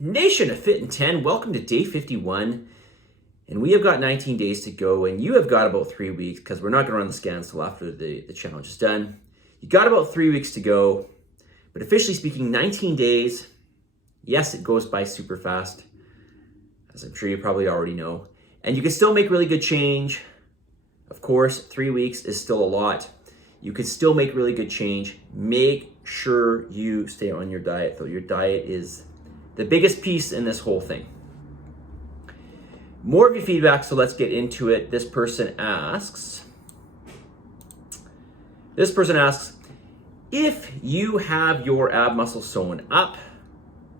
Nation of Fitin10, welcome to day 51, and we have got 19 days to go, and you have got about 3 weeks, because we're not going to run the scans until after the challenge is done. You got about 3 weeks to go, but officially speaking, 19 days, yes, it goes by super fast, as I'm sure you probably already know, and you can still make really good change. Of course, 3 weeks is still a lot. You can still make really good change. Make sure you stay on your diet, though. Your diet is the biggest piece in this whole thing. More of your feedback, so let's get into it. This person asks, if you have your ab muscles sewn up,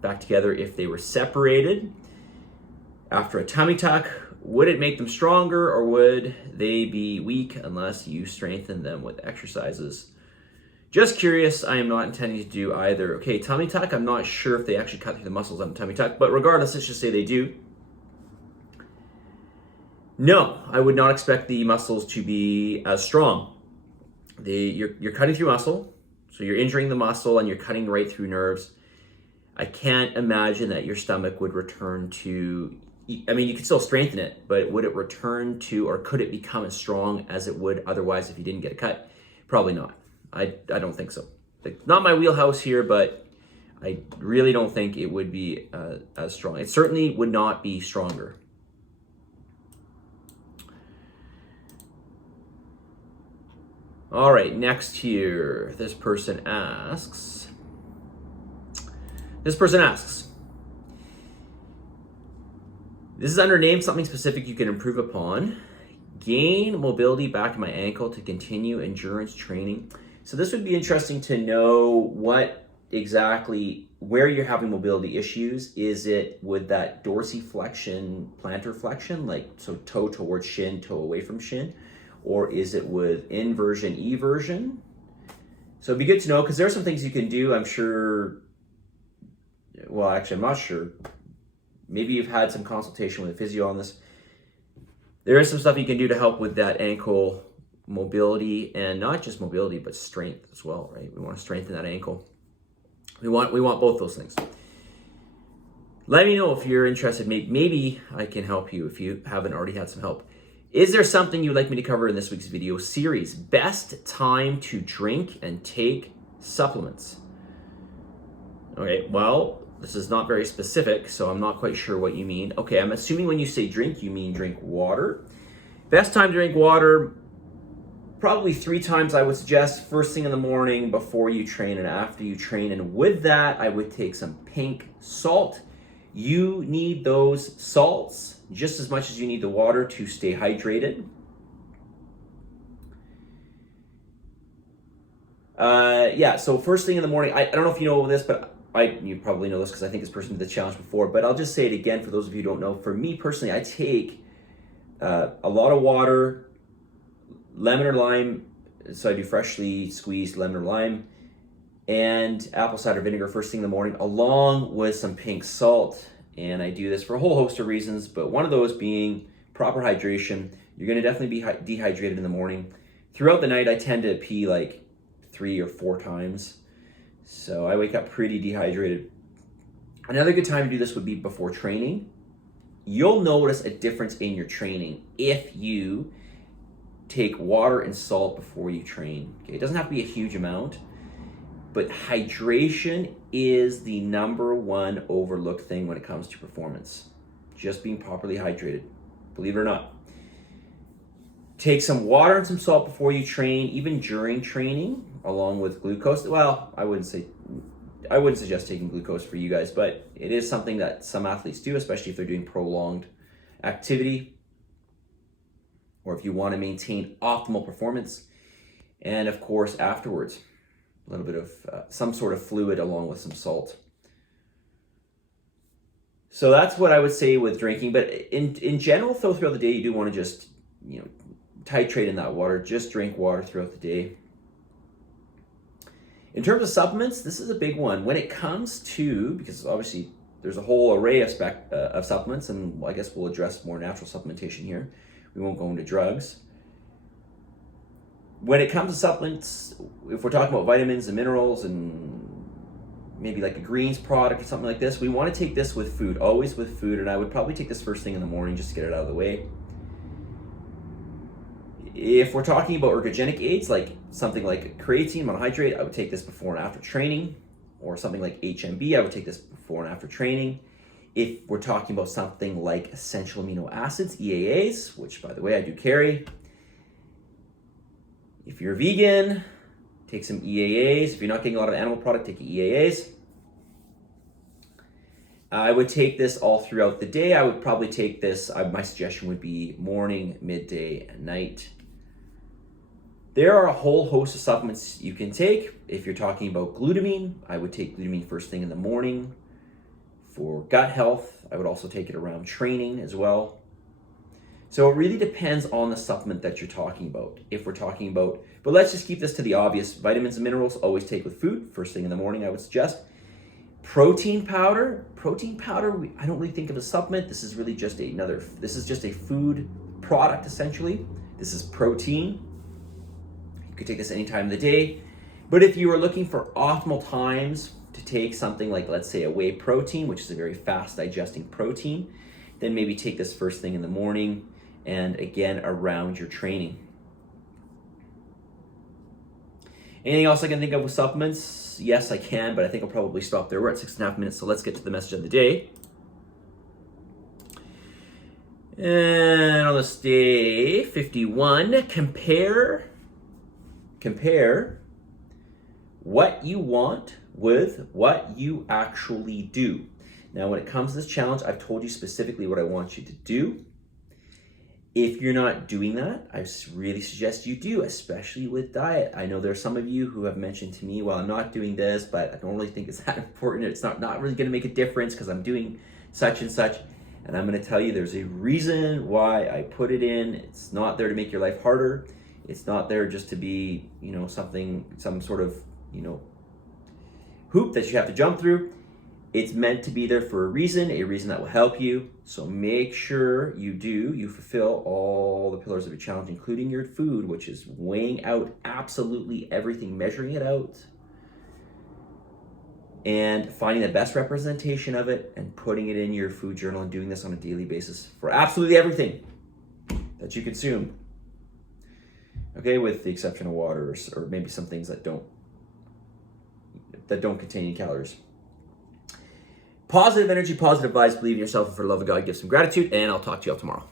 back together, if they were separated after a tummy tuck, would it make them stronger or would they be weak unless you strengthen them with exercises? Just curious, I am not intending to do either. Okay, tummy tuck, I'm not sure if they actually cut through the muscles on the tummy tuck, but regardless, let's just say they do. No, I would not expect the muscles to be as strong. You're cutting through muscle, so you're injuring the muscle and you're cutting right through nerves. I can't imagine that your stomach would return to, I mean, you could still strengthen it, but would it return to, or could it become as strong as it would otherwise if you didn't get a cut? Probably not. I don't think so. Like, not my wheelhouse here, but I really don't think it would be as strong. It certainly would not be stronger. All right, next here, this person asks, this is under name something specific you can improve upon. Gain mobility back in my ankle to continue endurance training. So this would be interesting to know what exactly, where you're having mobility issues. Is it with that dorsiflexion, plantar flexion, like so toe towards shin, toe away from shin? Or is it with inversion, eversion? So it'd be good to know, because there are some things you can do, I'm sure, well, actually, I'm not sure. Maybe you've had some consultation with a physio on this. There is some stuff you can do to help with that ankle mobility, and not just mobility, but strength as well, right? We want to strengthen that ankle. We want both those things. Let me know if you're interested. Maybe I can help you if you haven't already had some help. Is there something you'd like me to cover in this week's video series? Best time to drink and take supplements. Okay, well, this is not very specific, so I'm not quite sure what you mean. Okay, I'm assuming when you say drink, you mean drink water. Best time to drink water, probably 3 times I would suggest. First thing in the morning, before you train and after you train. And with that, I would take some pink salt. You need those salts just as much as you need the water to stay hydrated. Yeah, so first thing in the morning, I don't know if you know this, but you probably know this because I think this person did the challenge before, but I'll just say it again for those of you who don't know. For me personally, I take a lot of water, lemon or lime, so I do freshly squeezed lemon or lime, and apple cider vinegar first thing in the morning, along with some pink salt. And I do this for a whole host of reasons, but one of those being proper hydration. You're going to definitely be dehydrated in the morning. Throughout the night, I tend to pee like 3 or 4 times. So I wake up pretty dehydrated. Another good time to do this would be before training. You'll notice a difference in your training if you take water and salt before you train. Okay, it doesn't have to be a huge amount, but hydration is the #1 overlooked thing when it comes to performance. Just being properly hydrated, believe it or not. Take some water and some salt before you train, even during training, along with glucose. Well, I wouldn't suggest taking glucose for you guys, but it is something that some athletes do, especially if they're doing prolonged activity or if you want to maintain optimal performance. And of course, afterwards, a little bit of some sort of fluid along with some salt. So that's what I would say with drinking. But in general, though, throughout the day, you do want to just, titrate in that water. Just drink water throughout the day. In terms of supplements, this is a big one. When it comes to, because obviously there's a whole array of supplements, and I guess we'll address more natural supplementation here. We won't go into drugs. When it comes to supplements, if we're talking about vitamins and minerals and maybe like a greens product or something like this, we want to take this with food, always with food, and I would probably take this first thing in the morning just to get it out of the way. If we're talking about ergogenic aids, like something like creatine monohydrate, I would take this before and after training, or something like HMB, I would take this before and after training. If we're talking about something like essential amino acids, EAAs, which by the way, I do carry. If you're vegan, take some EAAs. If you're not getting a lot of animal product, take EAAs. I would take this all throughout the day. I would probably take this, my suggestion would be morning, midday, and night. There are a whole host of supplements you can take. If you're talking about glutamine, I would take glutamine first thing in the morning. For gut health, I would also take it around training as well. So it really depends on the supplement that you're talking about. If we're talking about, but let's just keep this to the obvious. Vitamins and minerals, always take with food. First thing in the morning, I would suggest. Protein powder, I don't really think of a supplement. This is really just this is just a food product essentially. This is protein. You could take this any time of the day. But if you are looking for optimal times to take something like, let's say, a whey protein, which is a very fast digesting protein, then maybe take this first thing in the morning and again around your training. Anything else I can think of with supplements? Yes, I can, but I think I'll probably stop there. We're at 6.5 minutes, so let's get to the message of the day. And on this day 51, compare what you want with what you actually do. Now, when it comes to this challenge, I've told you specifically what I want you to do. If you're not doing that, I really suggest you do, especially with diet. I know there are some of you who have mentioned to me, well, I'm not doing this, but I don't really think it's that important. It's not really going to make a difference because I'm doing such and such. And I'm going to tell you there's a reason why I put it in. It's not there to make your life harder. It's not there just to be, some sort of, hoop that you have to jump through. It's meant to be there for a reason that will help you. So make sure you fulfill all the pillars of your challenge, including your food, which is weighing out absolutely everything, measuring it out, and finding the best representation of it and putting it in your food journal and doing this on a daily basis for absolutely everything that you consume. Okay, with the exception of water or maybe some things that don't contain any calories. Positive energy, positive vibes, believe in yourself, and for the love of God, give some gratitude, and I'll talk to you all tomorrow.